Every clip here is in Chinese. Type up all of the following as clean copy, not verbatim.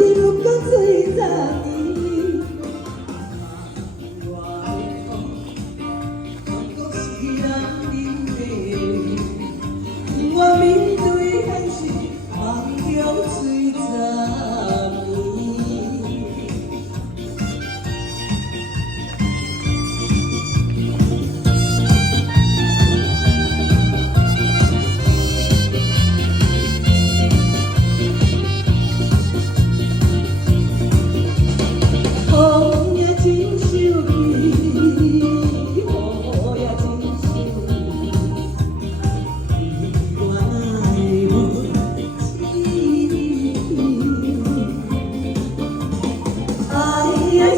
地不过最十年。我面对现实，忘掉最十风也真受气，雨也真受气，我爱无情，爱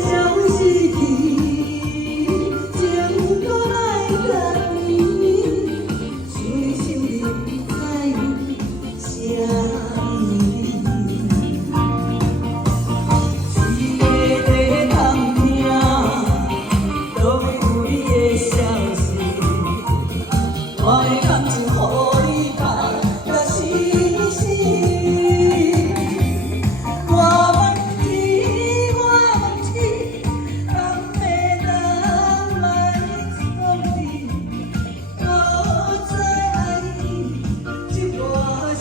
消失去，情搁来甲你，随心你不知有啥意义。我的感情，予你看甲死死。我问天，我问天，敢会当来错你？我知爱你，这半是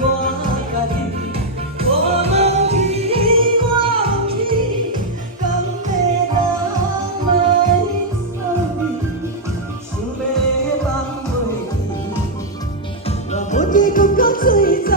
我家己。我问天，我问天，敢会当来错你？想要放袂记，我不知搁到最早。